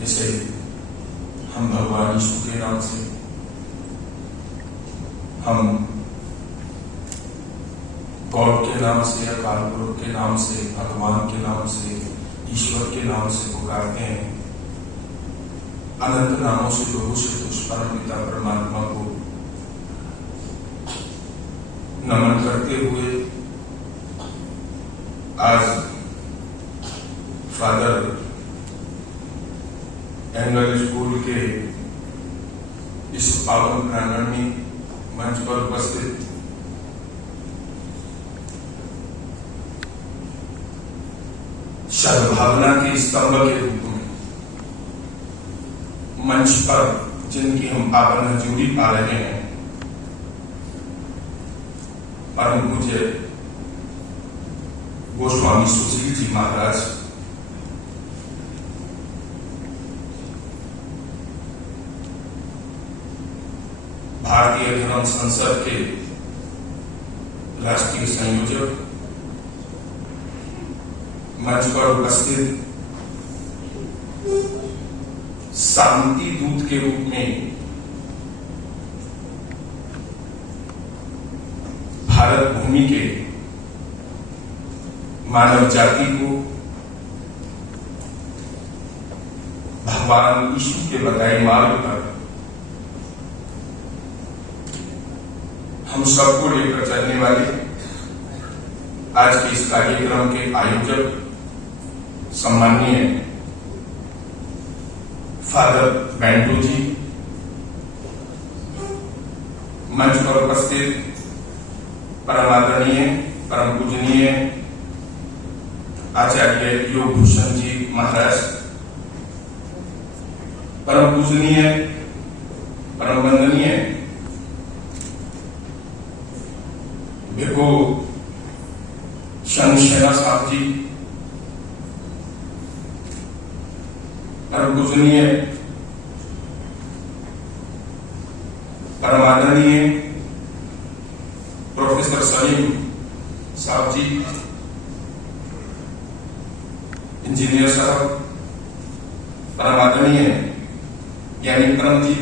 जैसे हम भगवान यीशु के नाम से, हम गॉड के नाम से, अकाल पुरुष के नाम से, भगवान के नाम से, ईश्वर के नाम से पुकारते हैं। अनंत नामों से प्रभु से उस परम पिता परमात्मा को नमन करते हुए आज फादर एंगल स्कूल के इस पावन प्रांगण में मंच पर उपस्थित सद्भावना के स्तंभ के रूप में मंच पर जिनकी हम पावन हजूरी पा रहे हैं, परम पूज्य गोस्वामी सुशील जी महाराज, भारतीय धर्म संसद के राष्ट्रीय संयोजक, मंच पर उपस्थित शांति दूत के रूप में भारत भूमि के मानव जाति को भगवान यीशु के बताए मार्ग पर हम सबको लेकर चलने वाले आज के इस कार्यक्रम के आयोजक सम्माननीय फादर बैंटू जी, मंच पर उपस्थित परम आदरणीय परम पूजनीय आचार्य योग भूषण जी महाराज, परम पूजनीय परम वंदनीय भिको शनशेना साहब जी, परम पूजनीय परम आदरणीय प्रोफेसर सलीम साहब जी, इंजीनियर साहब, परम आदरणीय ज्ञानी परम जी,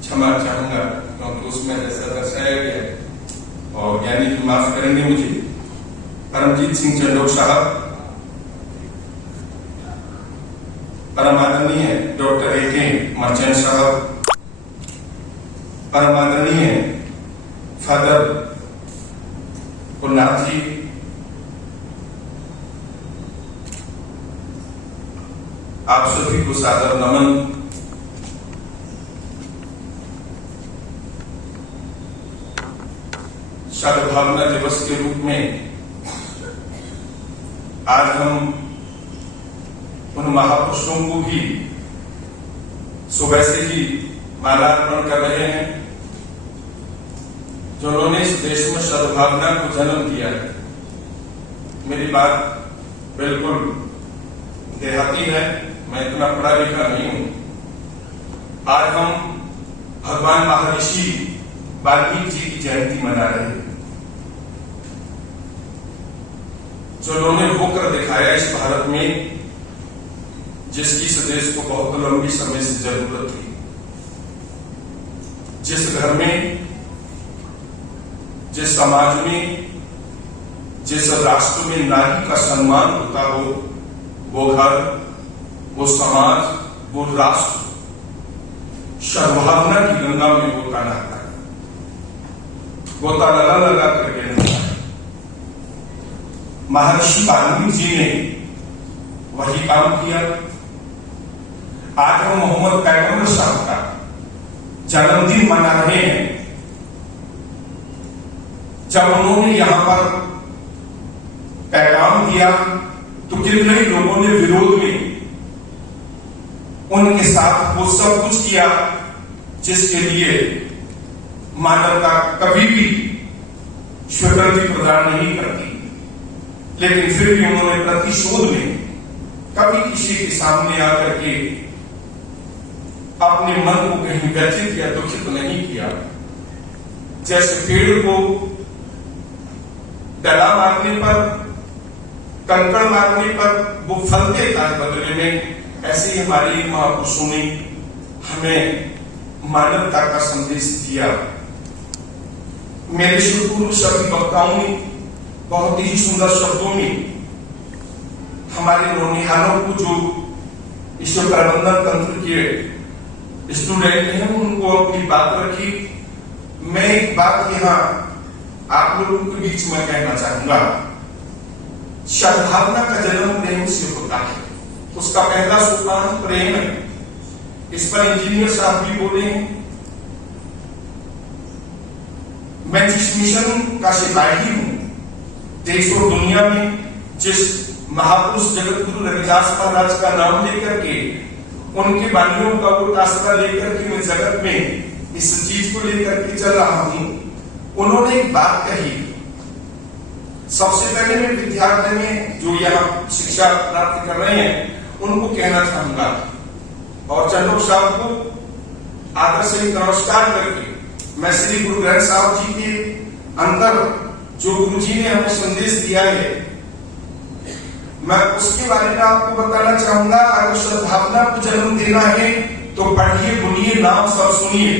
क्षमा चाहूंगा क्योंकि उसमें ऐसा दर्शाया गया और ज्ञानी जी माफ करेंगे मुझे, परमजीत सिंह चंडोक साहब, परम आदरणीय डॉक्टर ए.के. मर्चेंट साहब, परम आदरणीय फादर पुन्नाथ जी, आप सभी को सादर नमन। सद्भावना दिवस के रूप में आज हम उन महापुरुषों को भी सुबह से ही मालार्पण कर रहे हैं जिन्होंने इस देश में सद्भावना को जन्म दिया है। मेरी बात बिल्कुल देहाती है, मैं इतना पढ़ा लिखा नहीं हूं। आज हम भगवान महर्षि वाल्मीकि जी की जयंती मना रहे हैं, जिन्होंने होकर दिखाया इस भारत में जिसकी इस देश को बहुत लंबी समय से जरूरत थी। जिस घर में, जिस समाज में, जिस राष्ट्र में नारी का सम्मान होता हो, वो घर, वो समाज, वो राष्ट्र सद्भावना की गंगा में गोता नहाता है, गोता लगा करके नहाता है। महर्षि वाल्मीकि जी ने वही काम किया। आज हम मोहम्मद पैगंबर साहब का जन्मदिन मना रहे हैं। जब उन्होंने यहां पर पैगाम दिया तो कितने लोगों ने विरोध में उनके साथ वो सब कुछ किया जिसके लिए मानवता कभी भी स्वीकृति प्रदान नहीं करती, लेकिन फिर भी उन्होंने प्रतिशोध में कभी किसी के सामने आकर के अपने मन को कहीं व्यथित या दुखित नहीं किया। जैसे पेड़ को डला मारने पर, कंकड़ मारने पर वो फल देता है, बदले में ऐसे ही हमारी महापुरुषों ने हमें मानवता का संदेश दिया। मेरे शुभपूर्व सभी वक्ताओं ने बहुत ही सुंदर शब्दों में हमारे नौनिहालों को, जो विश्व प्रबंधन तंत्र के स्टूडेंट हैं, उनको अपनी बात रखी। मैं एक बात यहाँ आप लोगों के बीच में कहना चाहूंगा। सद्भावना का जन्म प्रेम से होता है। उसका पहला सोपान प्रेम है। इस पर इंजीनियर साहब भी बोले हैं। मैं जिस मिशन का सिपाही हूं, देश और दुनिया में जिस महापुरुष जगत गुरु रविदास महाराज का नाम लेकर के, उनके वाणियों का वो आसरा लेकर के मैं जगत में इस चीज को लेकर के चल रहा हूं, उन्होंने एक बात कही। सबसे पहले मैं विद्यार्थी में जो यहाँ शिक्षा प्राप्त कर रहे हैं उनको कहना चाहूंगा, और चंदोक साहब को आदर से नमस्कार करके मैं श्री गुरु ग्रंथ साहब जी के अंदर जो गुरु जी ने हमें संदेश दिया है, मैं उसके बारे में आपको बताना चाहूंगा। अगर सद्भावना को जन्म देना है तो पढ़िए, बुनिए, नाम सब सुनिए।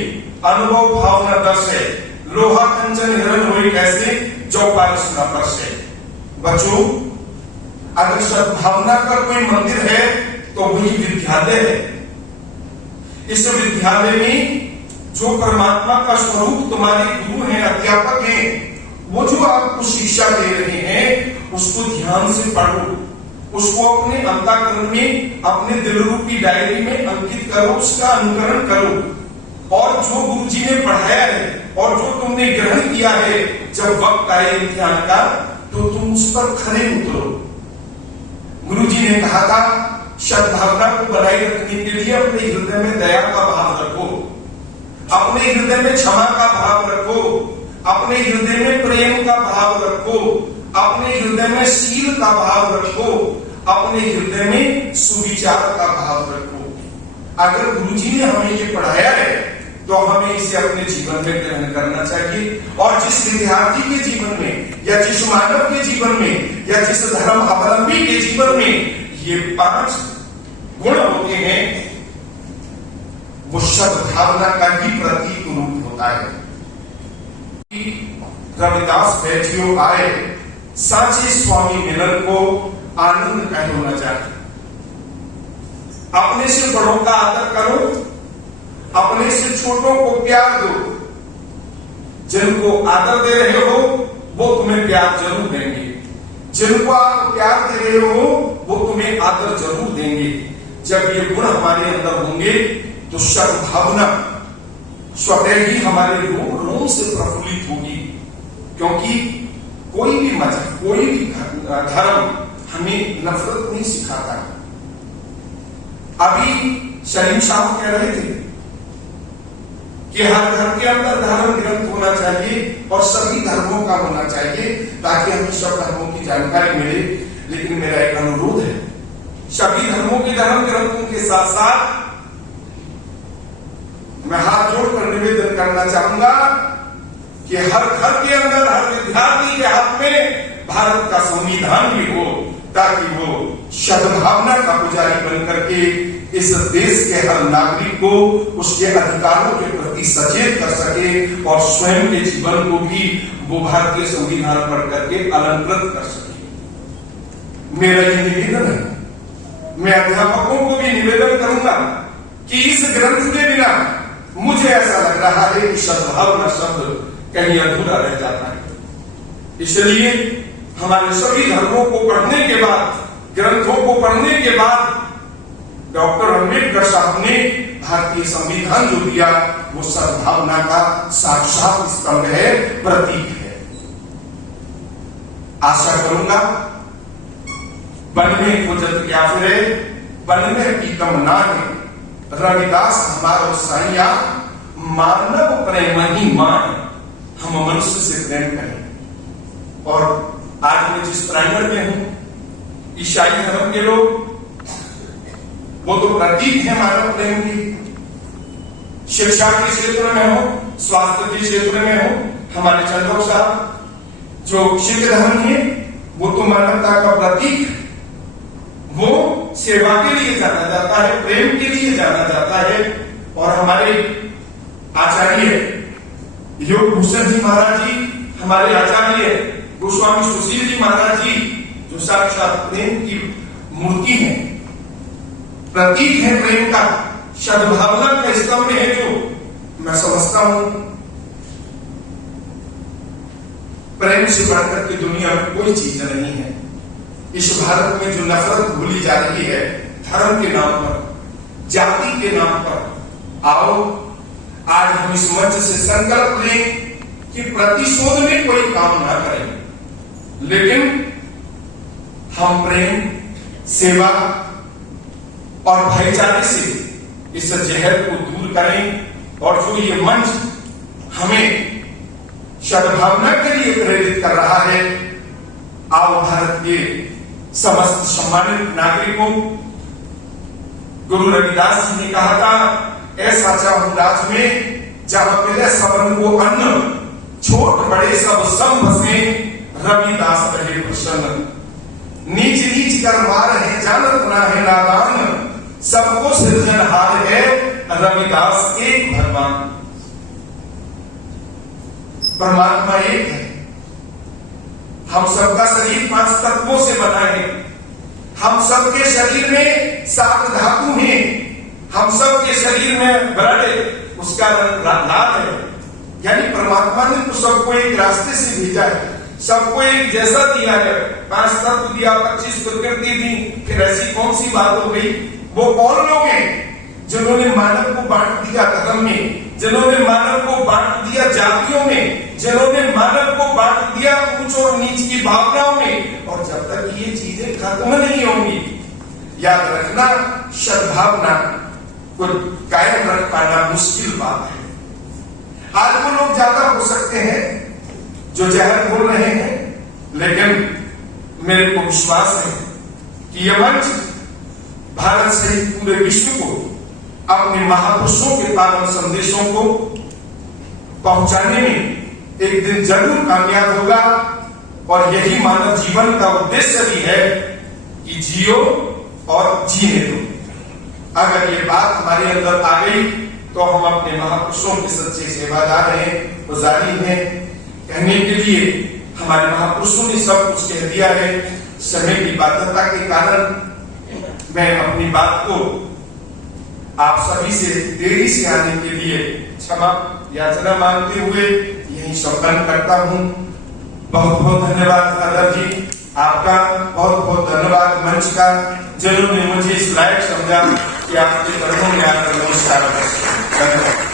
अनुभव भावना दस है, लोहा कंचन हिरण हुए कैसे, जो पारस न परसे। बच्चों, अगर सद्भावना का कोई मंदिर है तो वही विद्यालय है। इस विद्यालय में जो परमात्मा का स्वरूप तुम्हारे गुरु हैं, अध्यापक हैं, वो जो आपको शिक्षा दे रहे हैं, उसको ध्यान से पढ़ो, उसको अपने अंतःकरण में, अपने दिल रूपी डायरी में अंकित करो, उसका अनुकरण करो। और जो गुरु जी ने पढ़ाया है और जो तुमने ग्रहण किया है, जब वक्त आए इम्तिहान का तो तुम उस पर खरे उतरो। गुरु जी ने कहा था, सद्भावना को बनाए रखने के लिए अपने हृदय में दया का भाव रखो, अपने हृदय में क्षमा का भाव रखो, अपने हृदय में प्रेम का भाव रखो, अपने हृदय में शील का भाव रखो, अपने हृदय में सुविचार का भाव रखो। अगर गुरु जी ने हमें ये पढ़ाया है तो हमें इसे अपने जीवन में ग्रहण करना चाहिए। और जिस विद्यार्थी के जीवन में, या जिस मानव के जीवन में, या जिस धर्म अवलंबी के जीवन में ये 5 गुण होते हैं, वो सद्भावना का ही प्रतीक रूप होता है। रविदास बैठियो आए, साचे स्वामी मिलन को आनंद कह होना चाहिए। अपने से बड़ों का आदर करो, अपने से छोटों को प्यार दो। जिनको आदर दे रहे हो वो तुम्हें प्यार जरूर देंगे, जिनको आप प्यार दे रहे हो वो तुम्हें आदर जरूर देंगे। जब ये गुण हमारे अंदर होंगे तो सद्भावना स्वतः ही हमारे रोम से प्रफुल्लित होगी। क्योंकि कोई भी मजहब, कोई भी धर्म हमें नफरत नहीं सिखाता। अभी सलीम साहब कह रहे थे कि हर घर के अंदर धर्म ग्रंथ होना चाहिए और सभी धर्मों का होना चाहिए, ताकि हमें सब धर्मों की जानकारी मिले। लेकिन मेरा एक अनुरोध है, सभी धर्मों के धर्म ग्रंथों के साथ साथ मैं हाथ जोड़कर निवेदन करना चाहूंगा कि हर घर के अंदर, हर विद्यार्थी के हाथ में भारत का संविधान भी हो, ताकि वो सद्भावना का पुजारी बन करके इस देश के हर नागरिक को उसके अधिकारों के प्रति सचेत कर सके और स्वयं के जीवन को भी वो भारतीय संविधान पढ़ करके अलंकृत कर सके। मेरा ये निवेदन है। मैं अध्यापकों को भी निवेदन करूंगा कि इस ग्रंथ के बिना मुझे ऐसा लग रहा है कि सद्भावना शब्द कहीं अधूरा रह जाता है। इसलिए हमारे सभी धर्मों को पढ़ने के बाद, ग्रंथों को पढ़ने के बाद, डॉक्टर अम्बेडकर साहब ने भारतीय संविधान जो दिया वो सद्भावना का साक्षात स्तंभ है, प्रतीक है। आशा करूंगा बन में खोजत क्या फिरे, बन में पीतम ना है, रविदास हमारो साइया, मानव प्रेम ही मान, हम मनुष्य से प्रेम करें। और आज मैं जिस प्रांगण में हूं, ईसाई धर्म के लोग, वो तो प्रतीक है मानव प्रेम की। शिक्षा के क्षेत्र में हो, स्वास्थ्य के क्षेत्र में हो, हमारे चंदोक साहब जो सिख धर्म है वो तो मानवता का प्रतीक है। वो सेवा के लिए जाना जाता है, प्रेम के लिए जाना जाता है। और हमारे आचार्य योग भूषण जी महाराज जी, हमारे आचार्य गोस्वामी सुशील जी महाराज जी, जो साक्षात प्रेम की मूर्ति है, प्रतीक है प्रेम का, सद्भावना का स्तंभ है, जो मैं समझता हूं प्रेम से बढ़कर के दुनिया में कोई चीज नहीं है। इस भारत में जो नफरत भूली जा रही है धर्म के नाम पर, जाति के नाम पर, आओ आज हम इस मंच से संकल्प लें कि प्रतिशोध में कोई काम ना करें, लेकिन हम प्रेम, सेवा और भाईचारे से इस जहर को दूर करें। और जो ये मंच हमें सद्भावना के लिए प्रेरित कर रहा है, आओ भारत के समस्त सम्मानित नागरिकों, गुरु रविदास जी ने कहा था, ऐसा चाहूं राज में जहां मिले सबन को अन्न, छोट बड़े सब बसे, रविदास रहे प्रसन्न। नीच नीच कर मार है जानत ना है नादान, सबको सृजनहार है रविदास एक भगवान। परमात्मा एक है, हम सबका शरीर 5 तत्वों से बना है, हम सबके शरीर में 7 धातु हैं, हम सबके शरीर में ब्लड उसका लाल है। यानी परमात्मा ने तो सबको एक रास्ते से भेजा है, सबको एक जैसा दिया है। 5 तत्व दिया, 25 प्रकृति दी, फिर ऐसी कौन सी बात हो गई? वो कौन लोग हैं जिन्होंने मानव को बांट दिया धर्म में, जिन्होंने मानव को बांट दिया जातियों में, जिन्होंने मानव को बांट दिया ऊंच और नीच की भावनाओं में। और जब तक ये चीजें खत्म नहीं होंगी, याद रखना, सद्भावना को कायम रख पाना मुश्किल बात है। आज वो लोग ज्यादा हो सकते हैं जो जहर बोल रहे हैं, लेकिन मेरे को विश्वास है कि यह मंच भारत सहित पूरे विश्व को अपने महापुरुषों के पावन संदेशों को पहुंचाने में एक दिन जरूर कामयाब होगा। और यही मानव जीवन का उद्देश्य भी है कि जियो और जीने दो। अगर ये बात हमारे अंदर आ गई तो हम अपने महापुरुषों के सच्चे सेवादार हैं, पुजारी हैं। कहने के लिए हमारे महापुरुषों ने सब कुछ कह दिया है। समय की बाध्यता के कारण मैं अपनी बात को आप सभी से देरी से आने के लिए क्षमा याचना मांगते हुए यही संपन्न करता हूं। बहुत बहुत धन्यवाद दादा जी, आपका बहुत बहुत धन्यवाद मंच का, जिन्होंने मुझे इस लायक समझा कि आपके चरणों में आकर नमस्कार। धन्यवाद।